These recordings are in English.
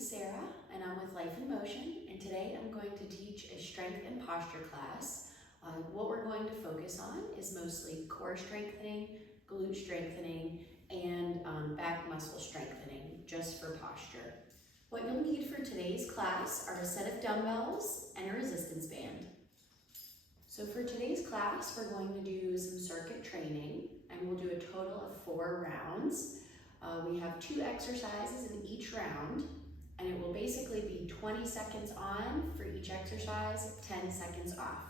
is Sarah, and I'm with Life in Motion, and today I'm going to teach a strength and posture class. What we're going to focus on is mostly core strengthening, glute strengthening, and back muscle strengthening, just for posture. What you'll need for today's class are a set of dumbbells and a resistance band. So for today's class, we're going to do some circuit training, and we'll do a total of 4 rounds. We have 2 exercises in each round, and it will basically be 20 seconds on for each exercise, 10 seconds off.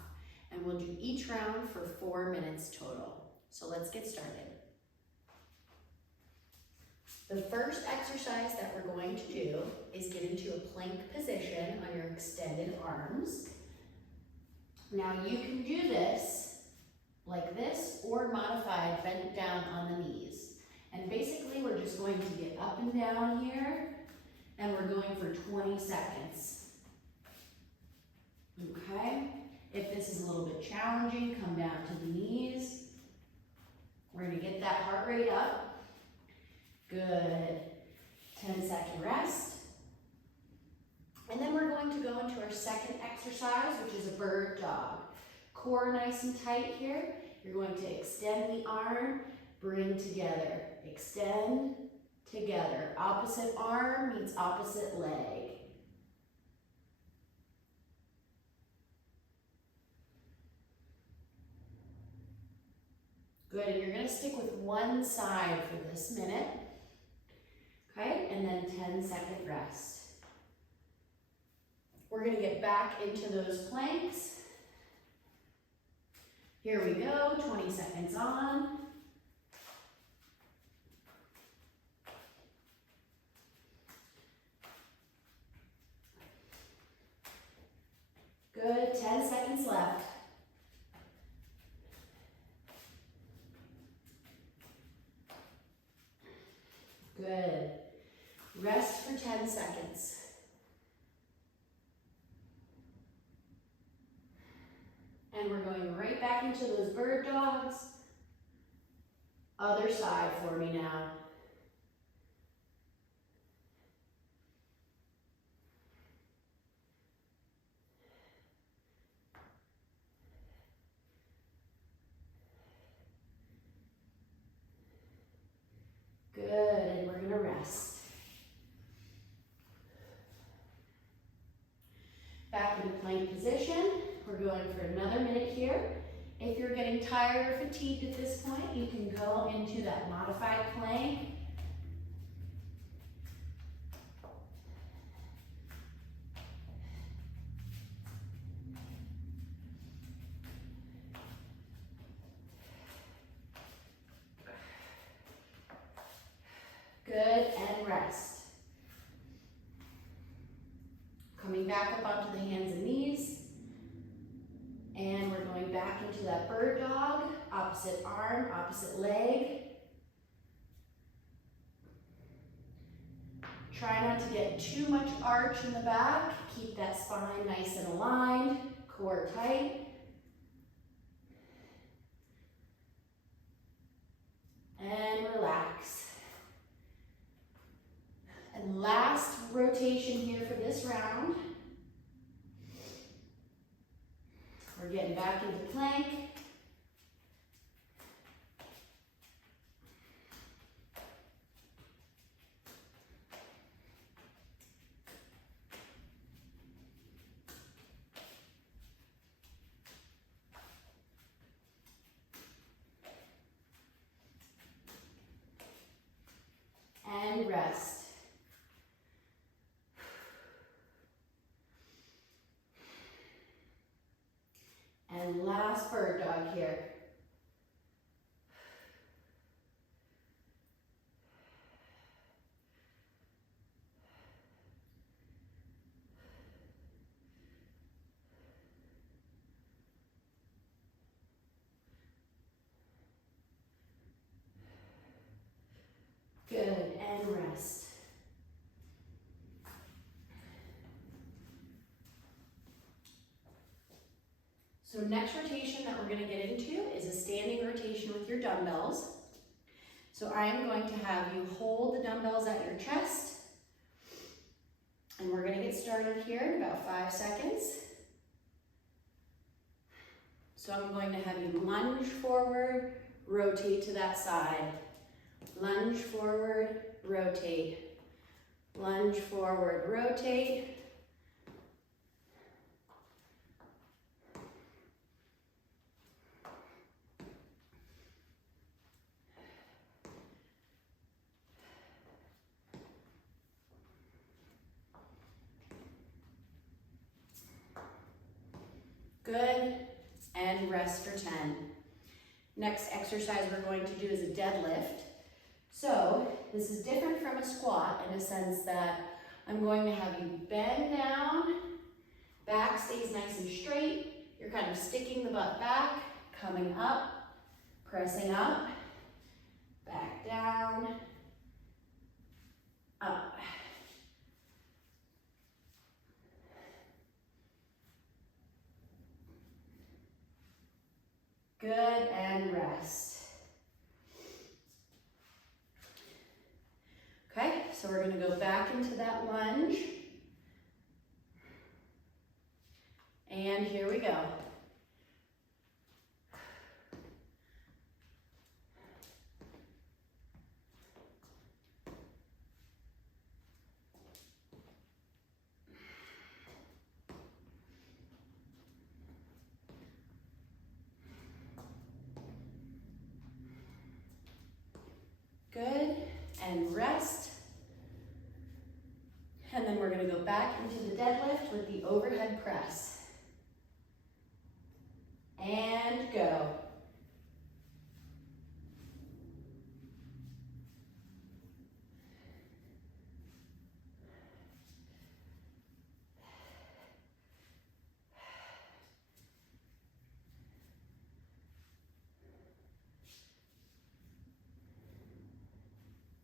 And we'll do each round for 4 minutes total. So let's get started. The first exercise that we're going to do is get into a plank position on your extended arms. Now you can do this like this or modified bent down on the knees. And basically we're just going to get up and down here, and we're going for 20 seconds. Okay? If this is a little bit challenging, come down to the knees. We're gonna get that heart rate up. Good. 10-second rest. And then we're going to go into our second exercise, which is a bird dog. Core nice and tight here. You're going to extend the arm, bring together. Extend, together. Opposite arm meets opposite leg. Good, and you're gonna stick with one side for this minute. Okay, and then 10-second rest. We're gonna get back into those planks. Here we go, 20 seconds on. Good, 10 seconds left. Good. Rest for 10 seconds. And we're going right back into those bird dogs. Other side for me now. Good, and we're gonna rest. Back into plank position. We're going for another minute here. If you're getting tired or fatigued at this point, you can go into that modified plank. Good, and rest. Coming back up onto the hands and knees. And we're going back into that bird dog, opposite arm, opposite leg. Try not to get too much arch in the back. Keep that spine nice and aligned, core tight. And relax. And last rotation here for this round. We're getting back into plank. And rest. And last bird dog here. Good, and rest. So next rotation that we're going to get into is a standing rotation with your dumbbells. So I am going to have you hold the dumbbells at your chest, started here in about 5 seconds. So I'm going to have you lunge forward, rotate to that side. Lunge forward, rotate. Lunge forward, rotate. Good, and rest for 10. Next exercise we're going to do is a deadlift. So this is different from a squat in a sense that I'm going to have you bend down, back stays nice and straight. You're kind of sticking the butt back, coming up, pressing up, back down, up. Good, and rest. Okay, so we're going to go back into that lunge. And here we go. Good, and rest. And then we're going to go back into the deadlift with the overhead press. And go.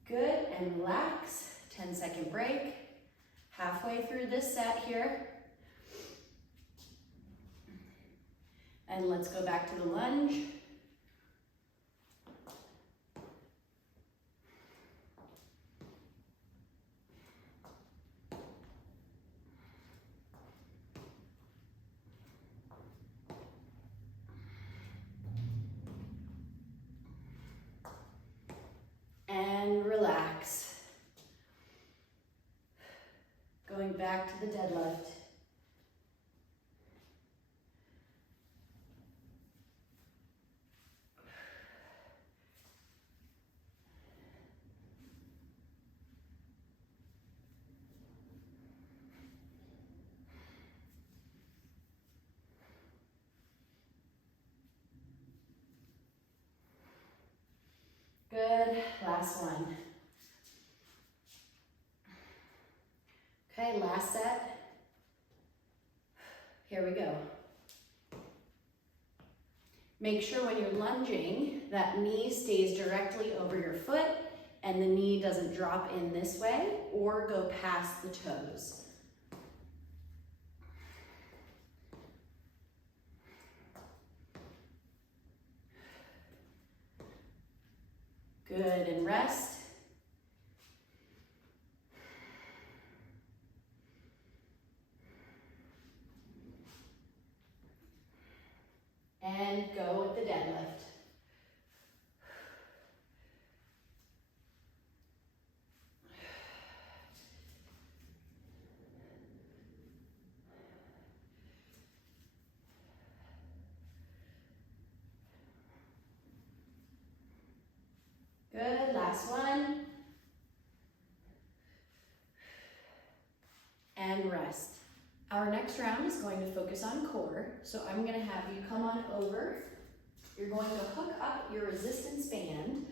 Good, and relax. 10-second break. Halfway through this set here. And let's go back to the lunge. And relax. Going back to the deadlift. Good, last one. Okay, last set. Here we go. Make sure when you're lunging, that knee stays directly over your foot and the knee doesn't drop in this way or go past the toes. Good, and rest. And go with the deadlift. Good, last one. And rest. Our next round is going to focus on core, so I'm going to have you come on over. You're going to hook up your resistance band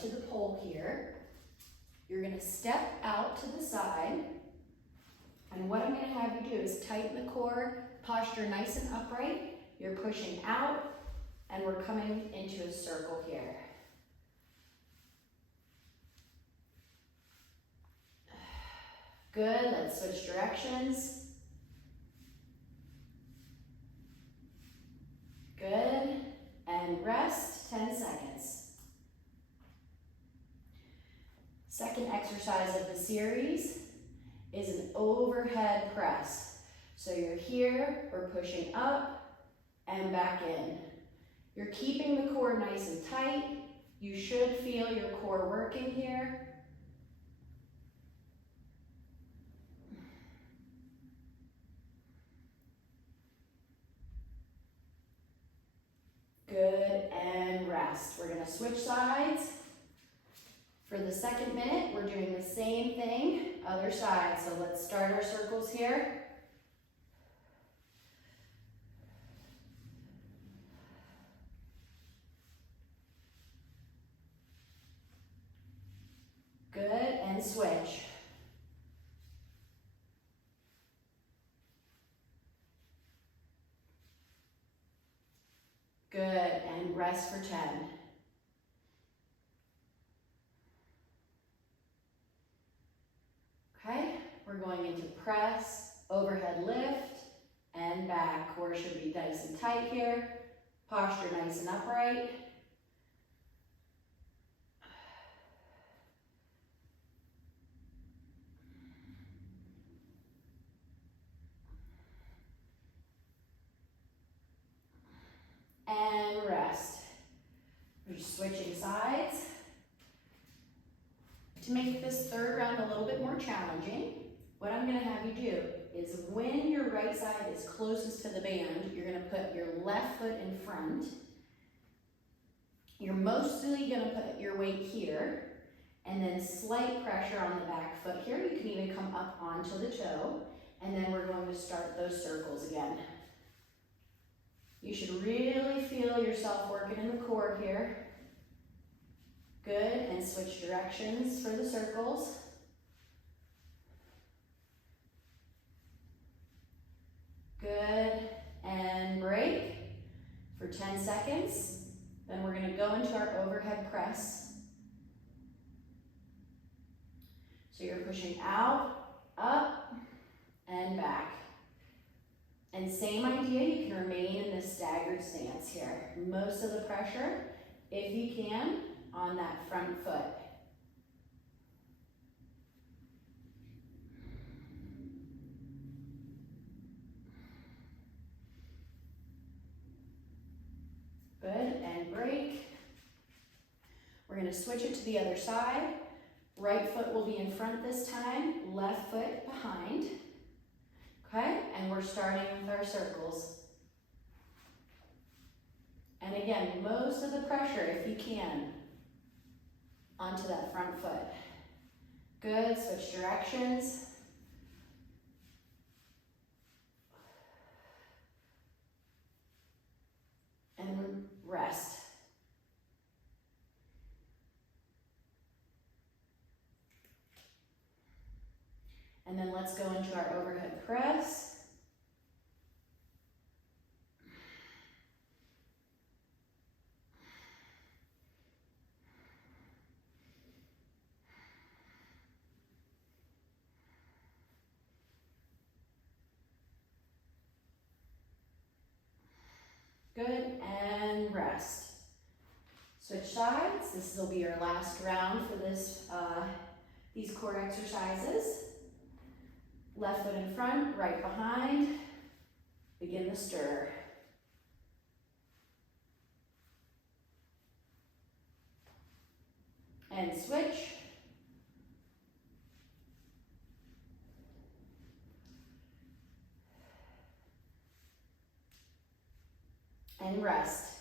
to the pole here. You're going to step out to the side, and what I'm going to have you do is tighten the core, posture nice and upright. You're pushing out, and we're coming into a circle here. Good, let's switch directions. Good, and rest, 10 seconds. Second exercise of the series is an overhead overhead press. So you're here, we're pushing up and back in. You're keeping the core nice and tight. You should feel your core working here. Good, and rest. We're gonna switch sides. For the second minute, we're doing the same thing, other side. So let's start our circles here. Good, and switch. Good, and rest for 10. Okay, we're going into press, overhead lift, and back. Core should be nice and tight here. Posture nice and upright. And rest. We're just switching sides. To make this third round a little bit more challenging, what I'm gonna have you do is when your right side is closest to the band, you're gonna put your left foot in front. You're mostly gonna put your weight here, and then slight pressure on the back foot here. You can even come up onto the toe, and then we're going to start those circles again. You should really feel yourself working in the core here. Good, and switch directions for the circles. Good, and break for 10 seconds. Then we're gonna go into our overhead press. So you're pushing out, up, and back. And same idea, you can remain in this staggered stance here. Most of the pressure, if you can, on that front foot. Good, and break. We're gonna switch it to the other side. Right foot will be in front this time, left foot behind. Okay, and we're starting with our circles. And again, most of the pressure, if you can, onto that front foot. Good, switch directions. And rest. And then let's go into our overhead press. Good, and rest. Switch sides. This will be your last round for this, these core exercises. Left foot in front, right behind. Begin the stir. And switch. And rest.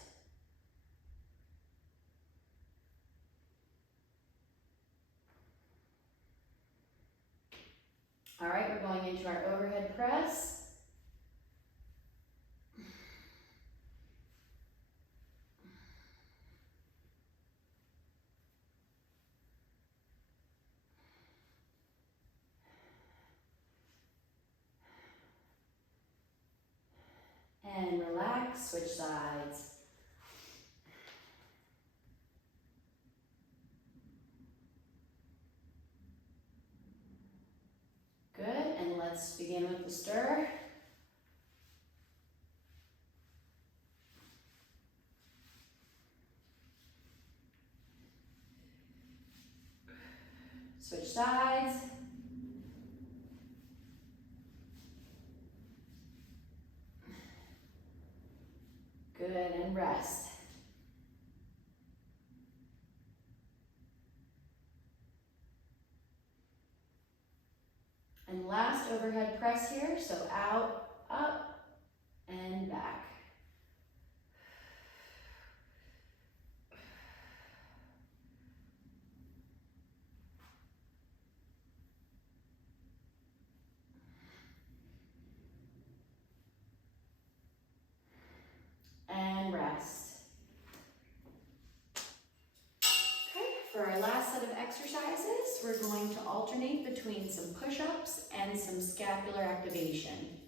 All right, we're going into our overhead press. And relax, switch sides. Good, and let's begin with the stir. Switch sides. rest. And last overhead press here, so out, up, and back. And rest. Okay, for our last set of exercises, we're going to alternate between some push-ups and some scapular activation.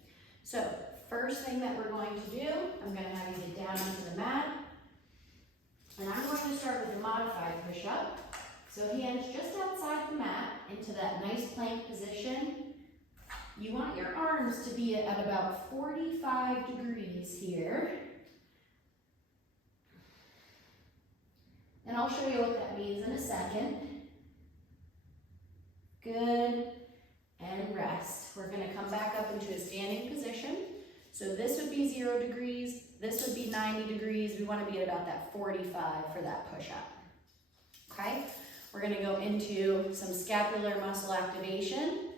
So, first thing that we're going to do, I'm going to have you get down onto the mat. And I'm going to start with a modified push-up. So hands just outside the mat into that nice plank position. You want your arms to be at about 45 degrees here. And I'll show you what that means in a second. Good, and rest. We're gonna come back up into a standing position. So this would be 0 degrees, this would be 90 degrees. We wanna be at about that 45 for that push-up, okay? We're gonna go into some scapular muscle activation.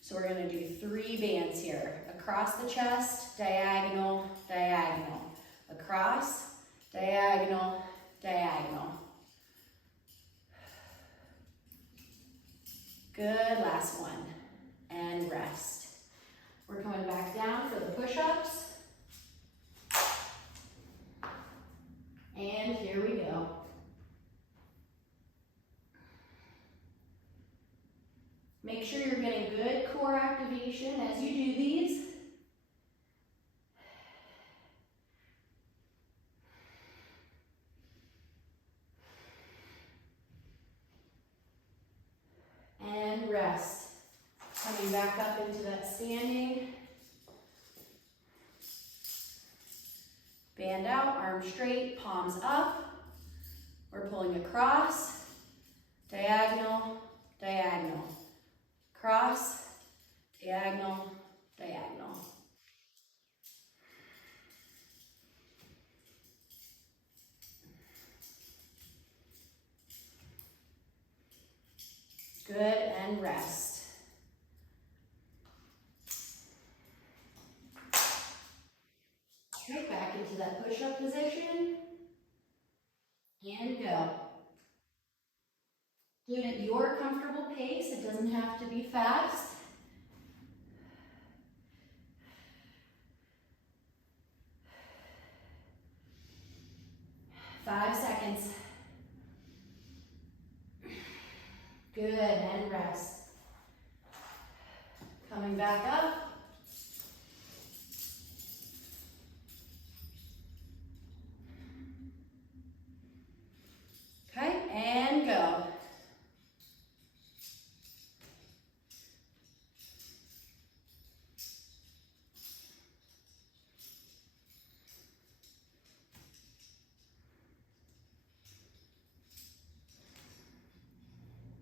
So we're gonna do 3 bands here. Across the chest, diagonal, diagonal. Across, diagonal, diagonal. Good, last one. And rest. We're coming back down for the push-ups. And here we go. Make sure you're getting good core activation as you do these. And rest. Coming back up into that standing. Band out, arms straight, palms up. We're pulling across, diagonal, diagonal. Cross, diagonal, diagonal. Good, and rest. Okay, back into that push-up position. And go. Do it at your comfortable pace. It doesn't have to be fast. Five seconds. Good, and rest. Coming back up. Okay, and go.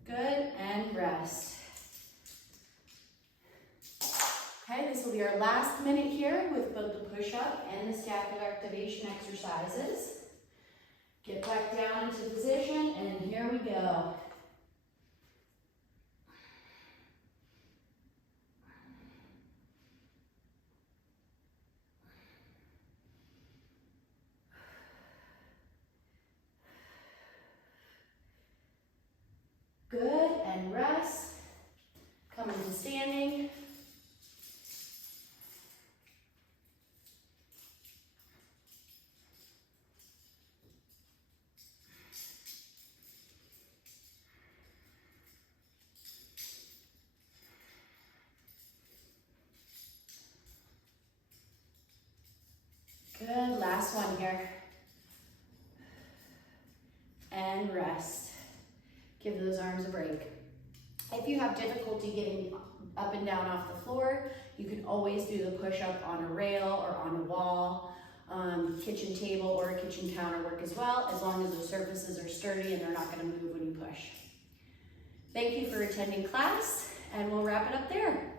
Good, and rest. Okay, this will be our last minute here with both the push-up and the scapular activation exercises. Get back down into position, and here we go. Good, and rest. Come into standing. Good, last one here. And rest. Give those arms a break. If you have difficulty getting up and down off the floor, you can always do the push-up on a rail or on a wall, kitchen table or a kitchen counter work as well, as long as those surfaces are sturdy and they're not gonna move when you push. Thank you for attending class, and we'll wrap it up there.